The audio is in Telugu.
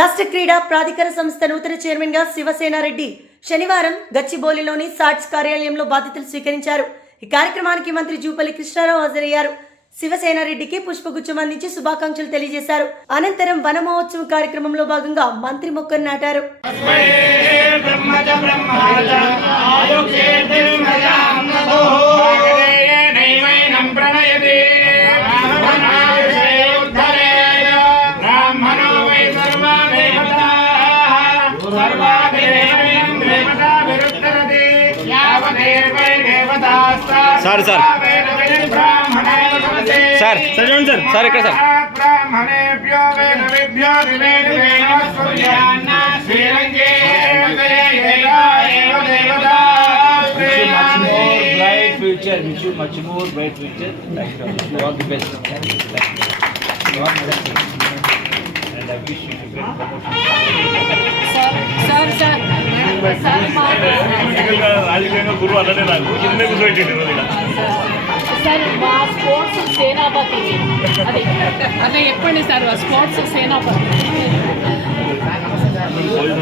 రాష్ట్ర క్రీడా ప్రాధికార సంస్థ నూతన చైర్మన్ గా శివసేనారెడ్డి శనివారం గచ్చిబౌలిలోని సాట్స్ కార్యాలయంలో బాధ్యతలు స్వీకరించారు. ఈ కార్యక్రమానికి మంత్రి జూపల్లి కృష్ణారావు హాజరయ్యారు. శివసేనారెడ్డికి పుష్పగుచ్చం అందించి శుభాకాంక్షలు తెలియజేశారు. అనంతరం వన మహోత్సవం కార్యక్రమంలో భాగంగా మంత్రి మొక్కను నాటారు. సార్ సార్ సార్ సజన్ సార్ సార్ ఇక్కడ sir బ్రాహ్మణేభ్యో వేదవేభ్యో దివేదేవ సూర్యాన్న శ్రీరంగే bright future, wish you much more bright future. Thank you. All the best. And I wish you to get promotion. Sir. రాజకీయంగా గురువు అన్నదే నాకు కింద కూర్చోబెట్టిండు సార్ మా స్పోర్ట్స్ సేనాపతి అదే చెప్పండి సార్ స్పోర్ట్స్ సేనాపతి. పోయి